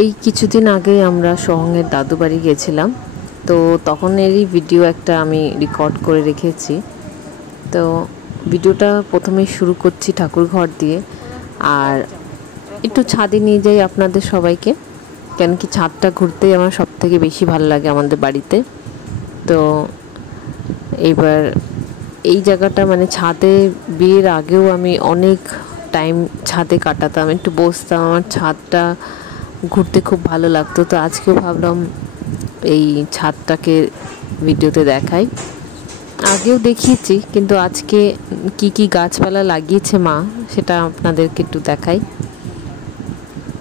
এই কিছুদিন আগে আমরা সোহংয়ের দাদু বাড়ি গেছিলাম, তো তখনেরই ভিডিও একটা আমি রেকর্ড করে রেখেছি। তো ভিডিওটা প্রথমে শুরু করছি ঠাকুর ঘর দিয়ে, আর একটু ছাদে নিয়ে যাই আপনাদের সবাইকে, কেন কি ছাদটা ঘুরতেই আমার সব থেকে বেশি ভালো লাগে আমাদের বাড়িতে। তো এইবার এই জায়গাটা মানে ছাদে বিয়ের আগেও আমি অনেক টাইম ছাদে কাটাতাম, একটু বসতাম, আমার ছাদটা ঘুরতে খুব ভালো লাগতো। তো আজকেও ভাবলাম এই ছাদটাকে ভিডিওতে দেখাই। আগেও দেখিয়েছি, কিন্তু আজকে কি কি গাছপালা লাগিয়েছে মা সেটা আপনাদেরকে একটু দেখাই।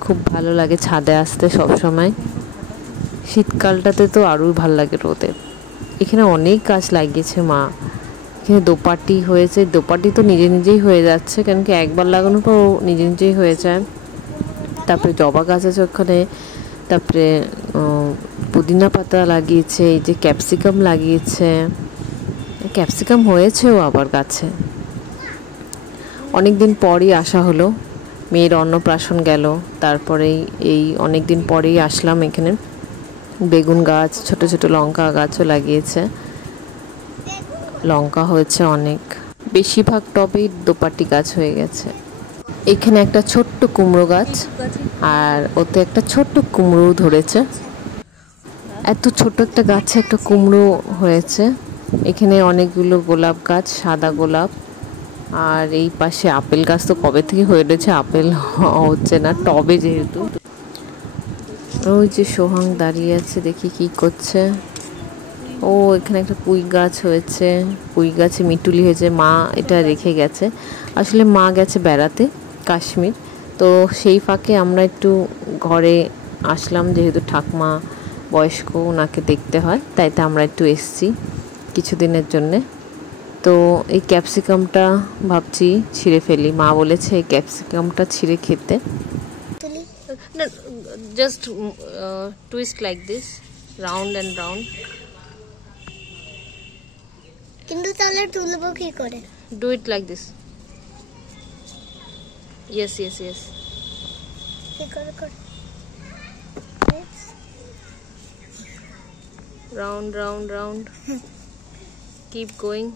খুব ভালো লাগে ছাদে আসতে সব সময়, শীতকালটাতে তো আরোই ভালো লাগে রোদে। এখানে অনেক গাছ লাগিয়েছে মা। এখানে দোপাটি হয়েছে, দোপাটি তো নিজে নিজেই হয়ে যাচ্ছে, কেন কি একবার লাগানোর পর নিজে নিজেই হয়ে যায়। তারপরে জবা গাছ আছে ওখানে, তারপরে পুদিনা পাতা লাগিয়েছে, এই যে ক্যাপসিকাম লাগিয়েছে, ক্যাপসিকাম হয়েছেও আবার গাছে। অনেক দিন পরই আসা হলো, মেয়ের অন্নপ্রাশন গেল, তারপরেই এই অনেক দিন পরেই আসলাম এখানে। বেগুন গাছ, ছোট ছোট লঙ্কা গাছও লাগিয়েছে, লঙ্কা হয়েছে অনেক। বেশিরভাগ টবেই দোপাটি গাছ হয়ে গেছে। এখানে একটা ছোট্ট কুমড়ো গাছ, আর ওতে একটা ছোট্ট কুমড়ো ধরেছে। এত ছোট একটা গাছে একটা কুমড়ো হয়েছে। এখানে অনেকগুলো গোলাপ গাছ, সাদা গোলাপ। আর এই পাশে আপেল গাছ তো কবে থেকে হয়ে রয়েছে, আপেল হচ্ছে না টবে যেহেতু। ওই যে সোহাং দাঁড়িয়ে আছে, দেখি কি করছে ও। এখানে একটা পুঁই গাছ হয়েছে, পুঁই গাছে মিটুলি হয়েছে, মা এটা রেখে গেছে। আসলে মা গেছে বেড়াতে কাশ্মীর, তো সেই ফাঁকে আমরা একটু ঘরে আসলাম, যেহেতু ঠাকমা বয়স্ক, ওনাকে দেখতে হয়, তাই তো আমরা একটু এসছি কিছুদিনের জন্যে। তো এই ক্যাপসিকামটা ভাবছি ছিঁড়ে ফেলি, মা বলেছে এই ক্যাপসিকামটা ছিঁড়ে খেতে। Just twist like this, round and round. কিন্তু তাহলে তুলবো কি করে? Do it like this. Yes yes yes. কি করে করে? Round, round, round. Keep going.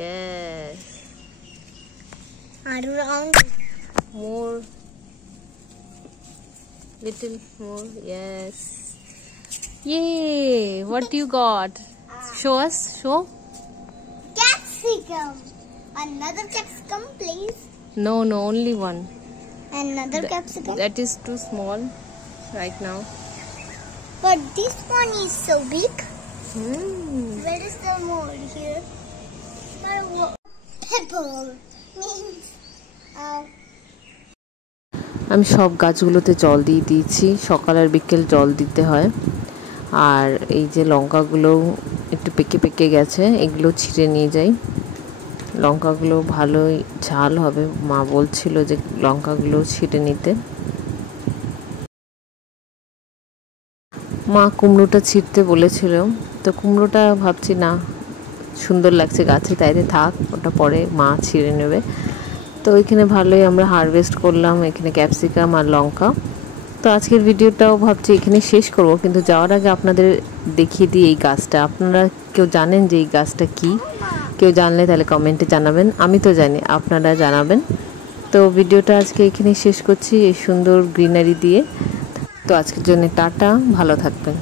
Yes. Around. More. Little more. Yes. Yay! What you got? Show us. Show. Capsicum. Another capsicum, please. No, no, only one. Another capsicum. That is too small right now. But this one is so big. Where is the more here? Pebble means. আমি সব গাছগুলোতে জল দিয়ে দিয়েছি, সকাল আর বিকেল জল দিতে হয়। আর এই যে লঙ্কাগুলো একটু পেকে পেকে গেছে, এগুলো ছিঁড়ে নিয়ে যাই। লঙ্কাগুলো ভালোই ঝাল হবে, মা বলছিল যে লঙ্কাগুলো ছিঁড়ে নিতে। মা কুমড়োটা ছিঁড়তে বলেছিল, তো কুমড়োটা ভাবছি না সুন্দর লাগছে গাছে, তাইতে থাক, ওটা পরে মা ছিঁড়ে নেবে। তো ওইখানে ভালোই আমরা হারভেস্ট করলাম, এখানে ক্যাপসিকাম আর লঙ্কা। তো আজকের ভিডিওটাও ভাবছি এখানে শেষ করব, কিন্তু যাওয়ার আগে আপনাদের দেখিয়ে দিই এই গাছটা। আপনারা কেউ জানেন যে এই গাছটা কি? কেউ জানলে তাহলে কমেন্টে জানাবেন, আমি তো জানি, আপনারা জানাবেন। তো ভিডিওটা আজকে এখানে শেষ করছি এই সুন্দর গ্রিনারি দিয়ে। তো আজকের জন্য টাটা, ভালো থাকবেন।